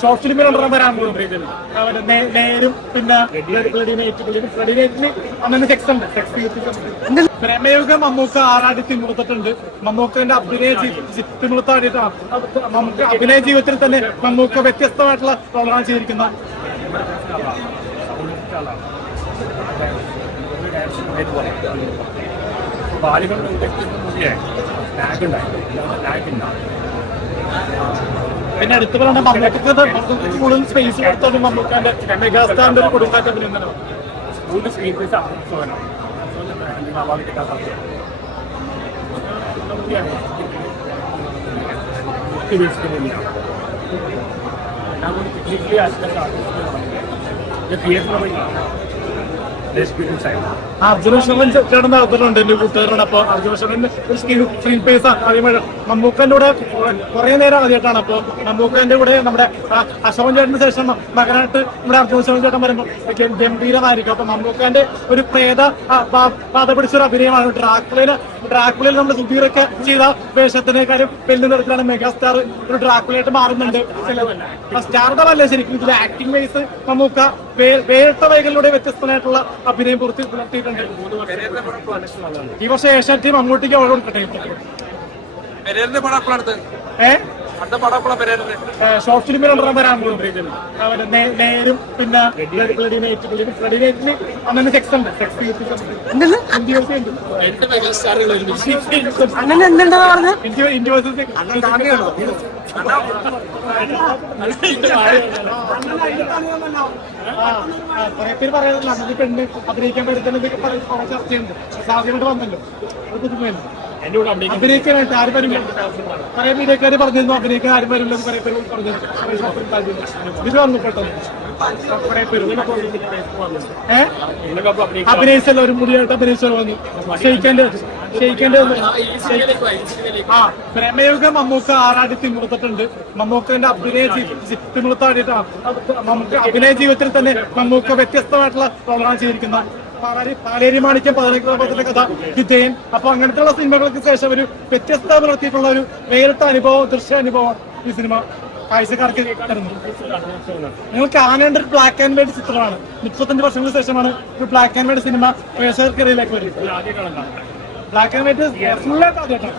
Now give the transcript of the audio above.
Short ഫിലിമിൽ വരാൻ പോകുന്നത് നേരും പിന്നെ റെഡിനേറ്റിന് അന്ന് സെക്സ് ഉണ്ട്. പ്രമേയുഗം മമ്മൂക്ക ആറാടി തിമിർത്തിട്ടുണ്ട്. മമ്മൂക്കന്റെ അഭിനയ തിമിർത്താടിയിട്ടാണ്. മമ്മൂക്ക അഭിനയ ജീവിതത്തിൽ തന്നെ മമ്മൂക്ക വ്യത്യസ്തമായിട്ടുള്ള റോളാണ് ചെയ്തിരിക്കുന്നത്. പിന്നെ അടുത്ത് പറയേണ്ട മമ്മൂക്കക്ക് കൂടുതൽ സ്പേസ് കൊടുത്തോണ്ട് മമ്മൂക്കാന്റെ മെഗാസ്റ്റാറിന്റെ ഒരു കൊടുക്കാത്ത അഭിനന്ദനം. അർജുന ശർമ്മൻ ചേട്ടന്റെ അവതരണമുണ്ട് എന്റെ കൂട്ടുകാരാണ്. അപ്പൊ അർജുന ശർമ്മന്റെ ഒരു സ്ക്രീൻ പേസ് ആദ്യമായി മമ്മൂക്കന്റെ കൂടെ കുറെ നേരം ആദ്യമായിട്ടാണ്. അപ്പൊ മമ്മൂക്കന്റെ കൂടെ നമ്മുടെ അശോകൻ ചേട്ടന് ശേഷം മകനായിട്ട് നമ്മുടെ അർജുന ശർമ്മൻ ചേട്ടൻ വരുമ്പോൾ ഗംഭീരമായിരിക്കും. അപ്പൊ മമ്മൂക്കന്റെ ഒരു പാത പിടിച്ചൊരു അഭിനയമാണ്. ഡ്രാക്കുളയിൽ നമ്മുടെ സുധീറൊക്കെ ചെയ്ത വേഷത്തിനേക്കാളും വെല്ലു നിറത്തിലാണ് മെഗാസ്റ്റാർ ഒരു ഡ്രാക്കുളയായിട്ട് മാറുന്നുണ്ട്. സ്റ്റാർഡമല്ലേ ശരിക്കും ഇതിലെ ആക്ടിംഗ് വൈസ് മമ്മൂക്ക വേറിട്ട വൈകളിലൂടെ വ്യത്യസ്തമായിട്ടുള്ള അഭിനയം പുറത്തിട്ടുണ്ട്. ഈ വർഷം ഏഷ്യാനെറ്റ് മമ്മൂട്ടിക്ക് അവാർഡ് കൊടുക്കട്ടെ. ഷോർട്ട് ഫിലിമിൽ വരാൻ പോകുന്നത് നേരും പിന്നെ റെഡിനേറ്റിന് അന്ന് സെക്സ് ഉണ്ട്. കുറെ പേര് പറയാറില്ല അന്നത്തെ പെണ്ണ് അഭിനയിക്കാൻ പറ്റുന്നത് ചർച്ചയുണ്ട്. സാധ്യമായിട്ട് വന്നല്ലോ അഭിനയിക്കാനായിട്ട് ആരും വരില്ല. കുറെ മീഡിയക്കാര് പറഞ്ഞിരുന്നു അഭിനയിക്കാൻ ആരും വരില്ലെന്ന് കുറെ പേര് പറഞ്ഞു. ഇത് വന്നു പെട്ടെന്ന് കുറെ പേര് അഭിനയിച്ചല്ലോ ഒരു മുടിയായിട്ട് അഭിനയിച്ചോ വന്നു. ക്ഷയിക്കേണ്ടി പ്രമേയുഗം മമ്മൂക്ക ആറാടി തിമിർത്തിട്ടുണ്ട്. മമ്മൂക്കന്റെ അഭിനയ തിമിർത്താടിയിട്ടാണ്. മമ്മൂക്ക അഭിനയ ജീവിതത്തിൽ തന്നെ മമ്മൂക്ക വ്യത്യസ്തമായിട്ടുള്ള റോളാണ് ചെയ്തിരിക്കുന്നത്. പാലേരി മാണിക്യം 18 കഥ വിജയൻ. അപ്പൊ അങ്ങനത്തെയുള്ള സിനിമകൾക്ക് ശേഷം ഒരു വ്യത്യസ്ത പുലർത്തിയിട്ടുള്ള ഒരു വേറിട്ട അനുഭവം, ദൃശ്യാനുഭവം ഈ സിനിമ കാഴ്ചക്കാർക്ക് തരുന്നു. നിങ്ങൾ കാണേണ്ട ഒരു ബ്ലാക്ക് ആൻഡ് വൈറ്റ് ചിത്രമാണ്. 35 വർഷങ്ങൾക്ക് ശേഷമാണ് ഒരു ബ്ലാക്ക് ആൻഡ് വൈറ്റ് സിനിമ പ്രേക്ഷകർക്കിടയിലേക്ക് വരുന്നത്. ബ്ലാക്ക് ആൻഡ് വൈറ്റ് ഫുള്ളായിട്ട് ആദ്യമായിട്ടാണ്.